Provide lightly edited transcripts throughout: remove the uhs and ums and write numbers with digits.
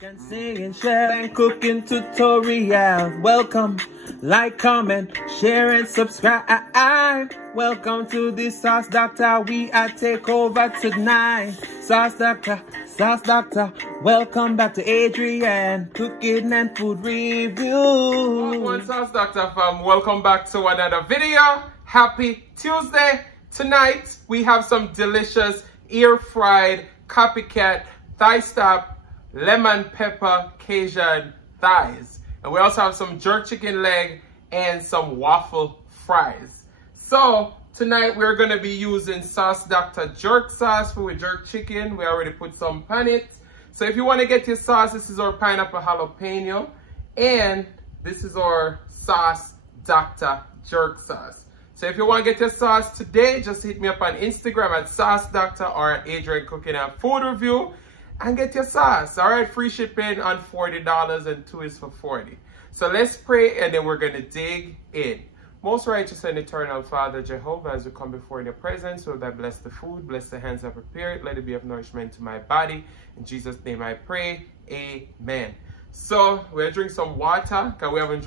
Can sing and share and cooking tutorial. Welcome, like, comment, share and subscribe. Welcome to the Sauce Doctor. We are take over tonight. Sauce Doctor, Sauce Doctor. Welcome back to Adrian, cooking and food review. Welcome, Sauce Doctor fam. Welcome back to another video. Happy Tuesday. Tonight we have some delicious air-fried Copycat Thighstop lemon pepper Cajun thighs, and we also have some jerk chicken leg and some waffle fries. So tonight we're going to be using Sauce Doctor jerk sauce for jerk chicken. We already put some on it. So if you want to get your sauce, this is our pineapple jalapeno, and this is our Sauce Doctor jerk sauce. So if you want to get your sauce today, just hit me up on Instagram at Sauce Doctor or at Adrian Cooking and Food Review and get your sauce. All right, free shipping on $40 and TUES for $40. So let's pray and then we're going to dig in. Most righteous and eternal Father Jehovah, as we come before your presence, will thou bless the food, bless the hands that prepare it, let it be of nourishment to my body. In Jesus' name I pray, amen. So we'll drink some water because we haven't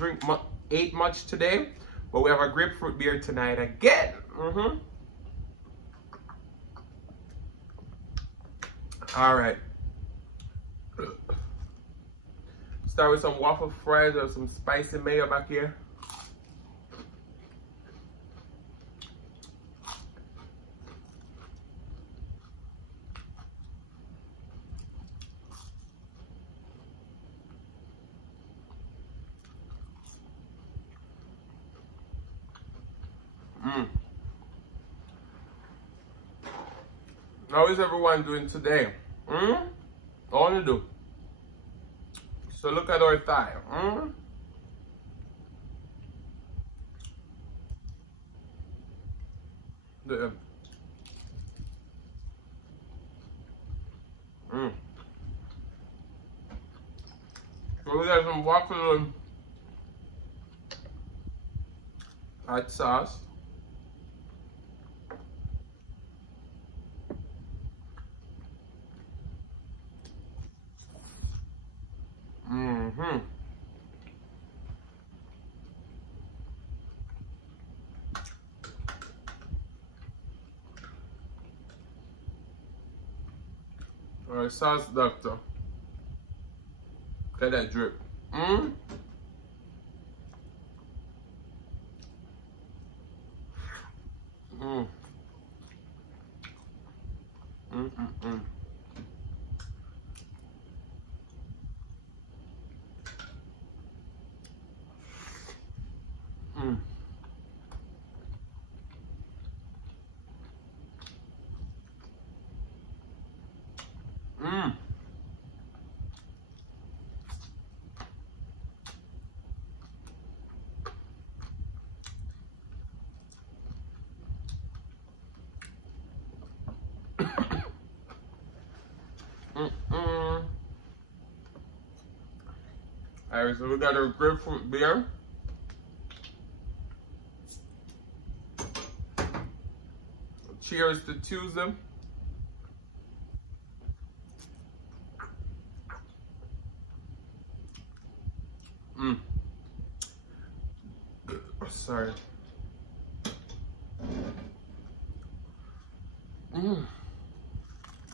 ate much today. But we have a grapefruit beer tonight again. All right. Start with some waffle fries or some spicy mayo back here. How is everyone doing today? I want to do. So look at our thigh. So we got some waffle and hot sauce. Alright, Sauce Doctor. Let that drip. Alright, so we got our grapefruit beer. Cheers to Tuesday. Sorry.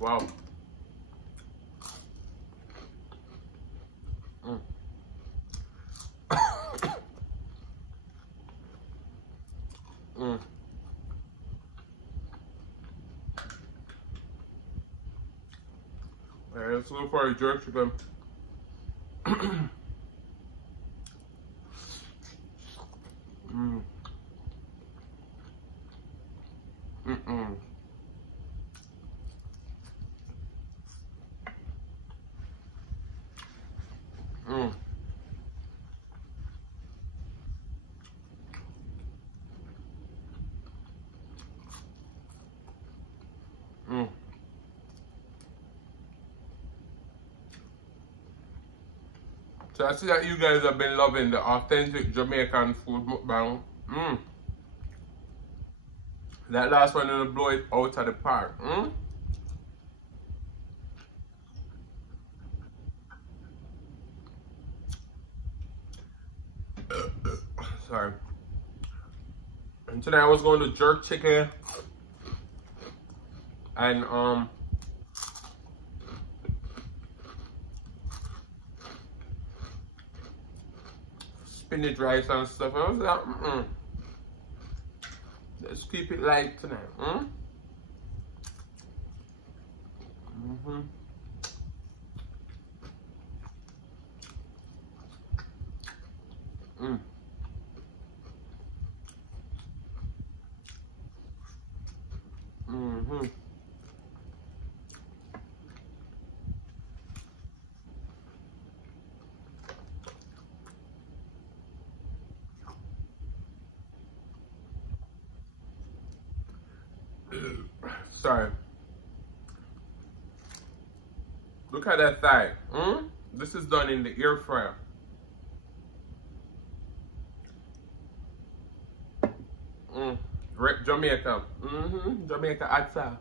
Wow. Alright, let's go for a jerk chicken. So I see that you guys have been loving the authentic Jamaican food mukbang. That last one gonna blow it out of the park. Sorry. And tonight I was going to jerk chicken and spinach rice and stuff. I was like, let's keep it light tonight. Sorry. Look at that thigh. This is done in the air fryer. Jamaica. Jamaica hot sauce.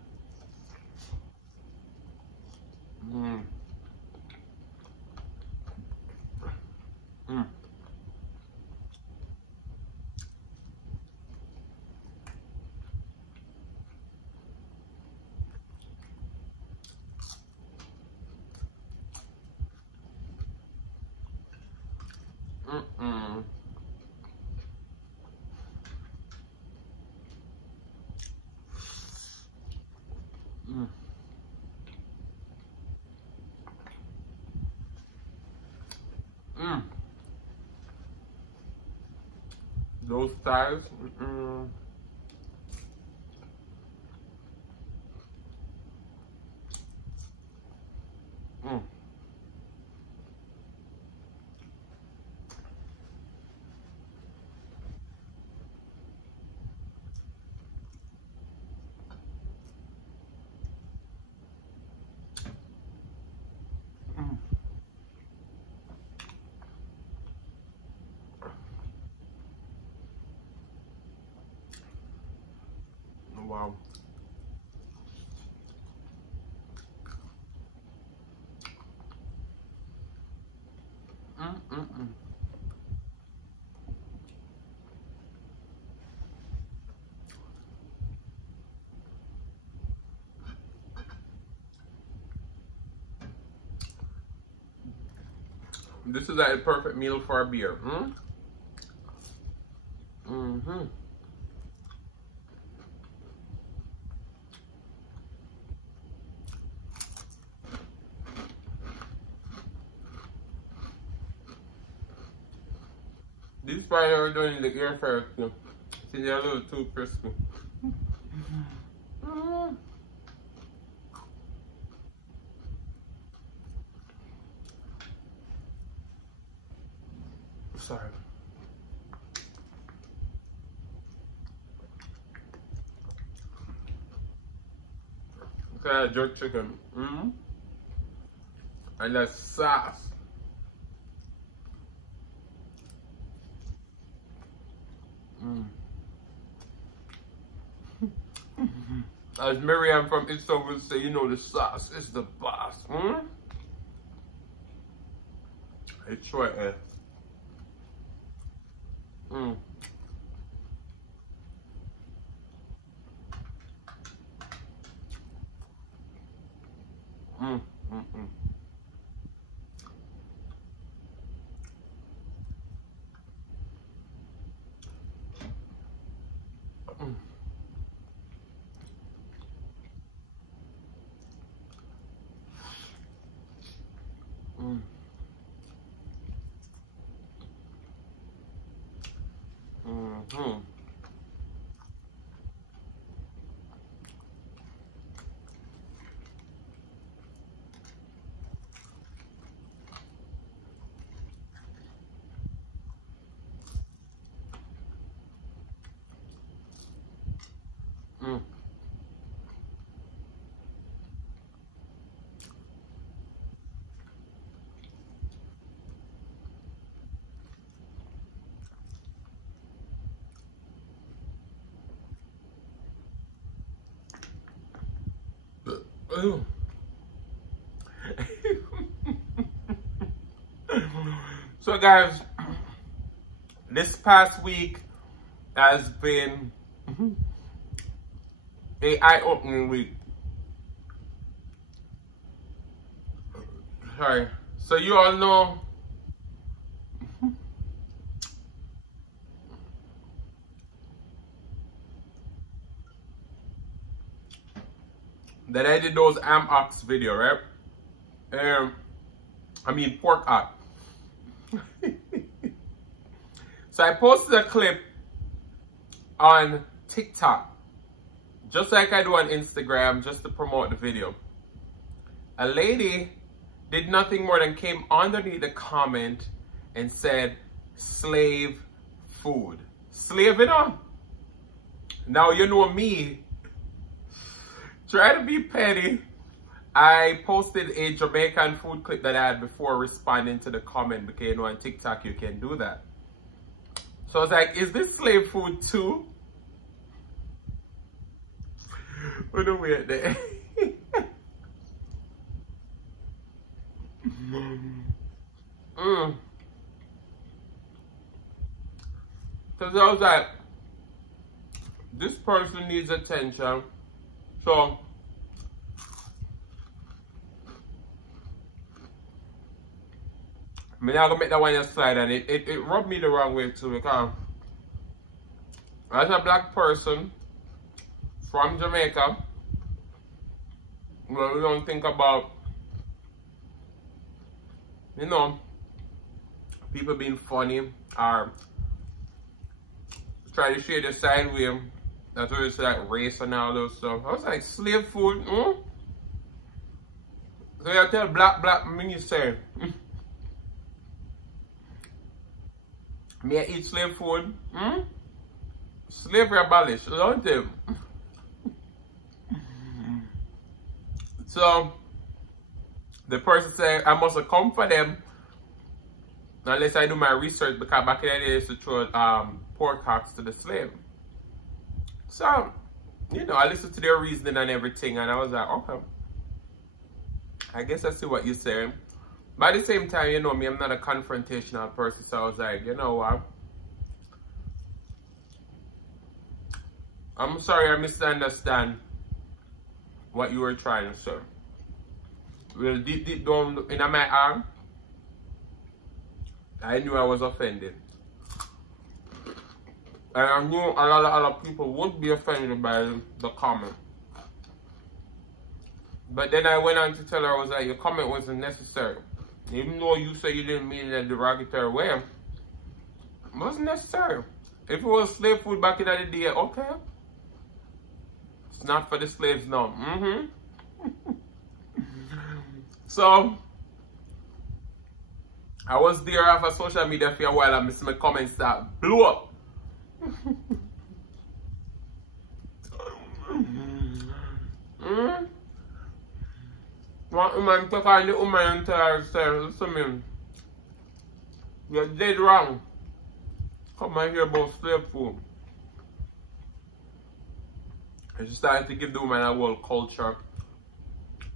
Those thighs. Wow. This is a perfect meal for a beer. These fries are done in the air fryer too. See, they're a little too crispy. Sorry. Look at that jerk chicken. And that sauce. As Miriam from Itso would say, you know, the sauce is the boss. It's right there. So guys, This past week has been a eye-opening week. Sorry. So you all know that I did those ox video, right? I mean pork ox. So I posted a clip on TikTok, just like I do on Instagram, just to promote the video. A lady did nothing more than came underneath the comment and said, slave food. Slave it on. Now you know me, try to be petty. I posted a Jamaican food clip that I had before responding to the comment, because you know on TikTok you can do that. So I was like, is this slave food too? What a weird day. Because I was like, this person needs attention. So I'm not gonna make that one slide, and it rubbed me the wrong way too, because as a black person from Jamaica, well, we don't think about, you know, people being funny or try to shade the side way. That's what it's like, race and all those stuff. I was like, slave food, So you tell black me you say, me I eat slave food, Slavery abolished, don't you? So the person said, I must have come for them unless I do my research, because back in the day they used to throw pork hocks to the slave. So, you know, I listened to their reasoning and everything, and I was like, okay, I guess I see what you're saying. But at the same time, you know me, I'm not a confrontational person, so I was like, you know what? I'm sorry I misunderstand what you were trying to say. Well, deep down in my arm, I knew I was offended. And I knew a lot of other people would be offended by the comment. But then I went on to tell her, I was like, your comment wasn't necessary. Even though you say you didn't mean it in a derogatory way, it wasn't necessary. If it was slave food back in the day, okay. It's not for the slaves now. So, I was there off of social media for a while, and my comments start blew up. One woman took on the woman and tell her, listen me, you're dead wrong. Come and hear about slave food. And she started to give the woman a whole culture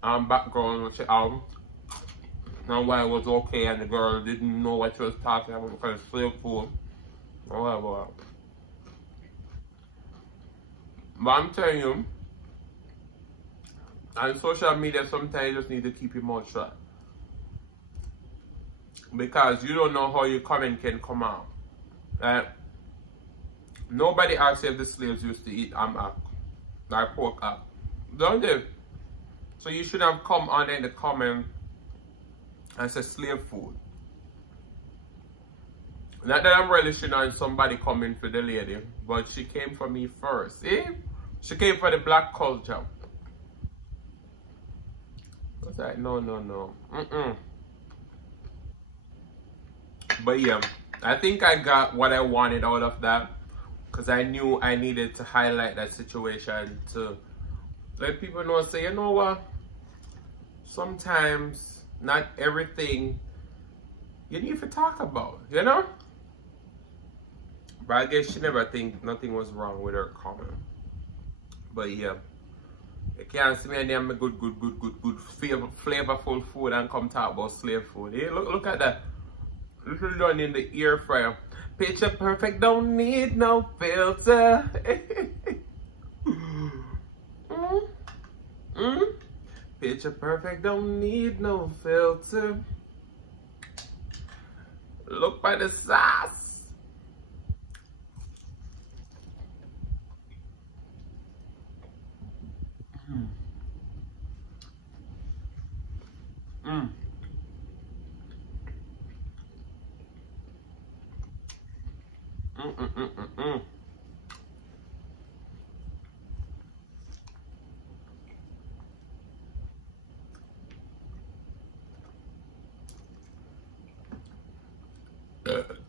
and background which she had, and why it was okay, and the girl didn't know what she was talking about because of slave food. Or whatever. But I'm telling you, on social media, sometimes you just need to keep your mouth shut. Because you don't know how your comment can come out. Nobody asks if the slaves used to eat like pork up. Don't they? So you should have come on in the comment and say slave food. Not that I'm relishing on somebody coming for the lady, but she came for me first. See? She came for the black culture. I was like, no. But yeah, I think I got what I wanted out of that, because I knew I needed to highlight that situation to let people know, say, you know what? Sometimes not everything you need to talk about, you know? But I guess she never think nothing was wrong with her comment. But yeah, you can't see me and them good, flavorful food and come talk about slave food. Hey, look at that. This is done in the air fryer. Picture perfect, don't need no filter. Picture perfect, don't need no filter. Look by the sauce.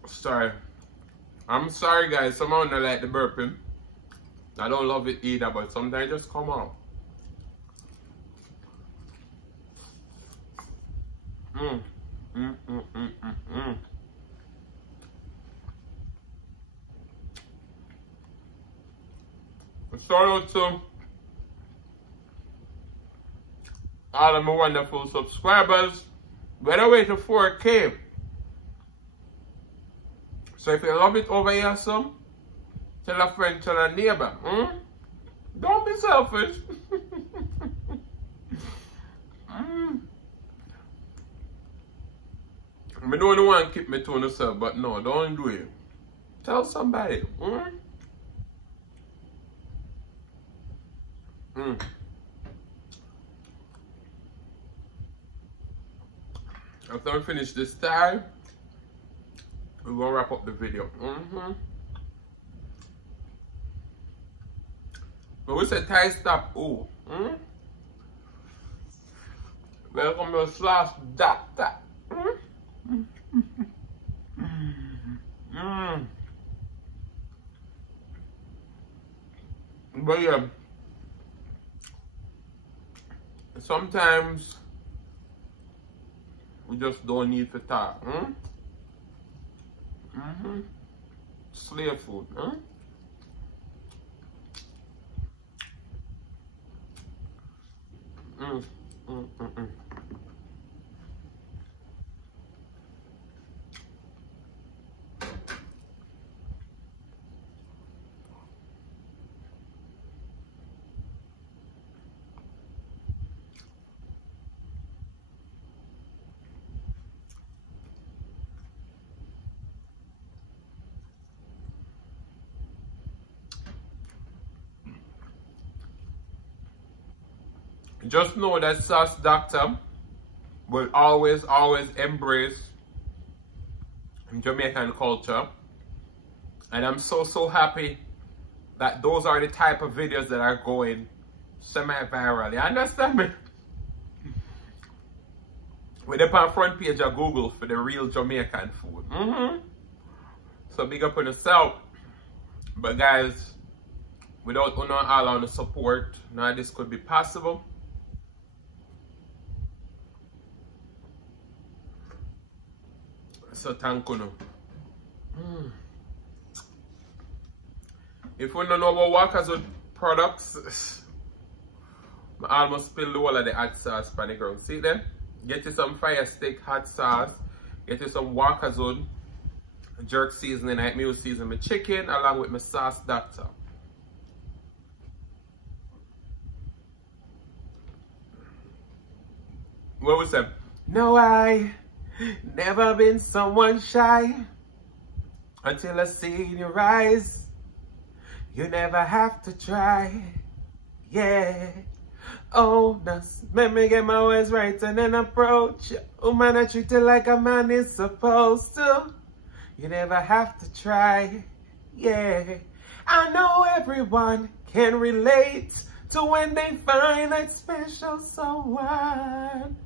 Sorry. I'm sorry guys, someone don't like the burping. I don't love it either, but sometimes it just come out. Shout out to all of my wonderful subscribers. We're on our way to 4K. So if you love it over here, some, tell a friend, tell a neighbor. Don't be selfish. I know you want to keep me to myself, but no, don't do it. Tell somebody. After we finish this time, we're gonna wrap up the video. But we said Thighstop. Ooh. Welcome to slash Dackta. But yeah, sometimes we just don't need to talk. Slave food, Just know that sauce Dackta will always embrace Jamaican culture, and I'm so happy that those are the type of videos that are going semi-viral. You understand me? We're up on front page of Google for the real Jamaican food. So big up on yourself. But guys, without all on the support, none of this could be possible. So thank you. If you don't know about Walker's products, I almost spilled the whole of the hot sauce on the ground. See then? Get you some fire stick hot sauce, get you some Walker's jerk seasoning, like me season my chicken along with my sauce Dackta. What was that? No, I never been someone shy until I see in your eyes. You never have to try, yeah. Oh, that's let me get my words right and then approach you. Oh man, I treat you like a man is supposed to. You never have to try, yeah. I know everyone can relate to when they find that special someone.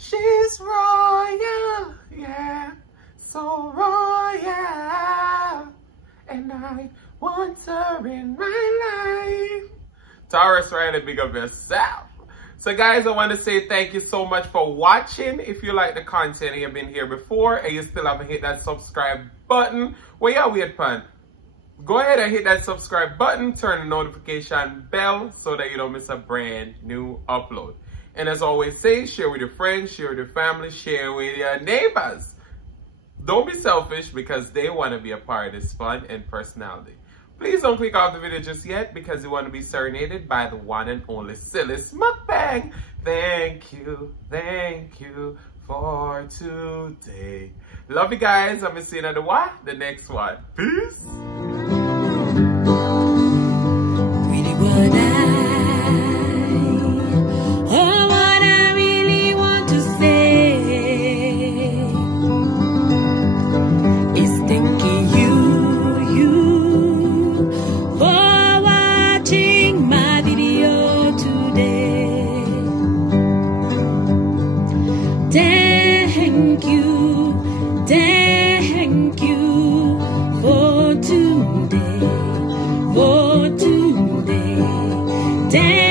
She's royal, yeah, so royal, and I want her in my life. Taurus, Riley, big up yourself. So guys, I want to say thank you so much for watching. If you like the content and you've been here before and you still haven't hit that subscribe button, well, yeah, weird pan. Go ahead and hit that subscribe button, turn the notification bell so that you don't miss a brand new upload. And as always say, share with your friends, share with your family, share with your neighbors. Don't be selfish because they want to be a part of this fun and personality. Please don't click off the video just yet because you want to be serenaded by the one and only Silas Mukbang. Thank you for today. Love you guys. I'm going to see you in the next one. Peace. Thank you for today, for today.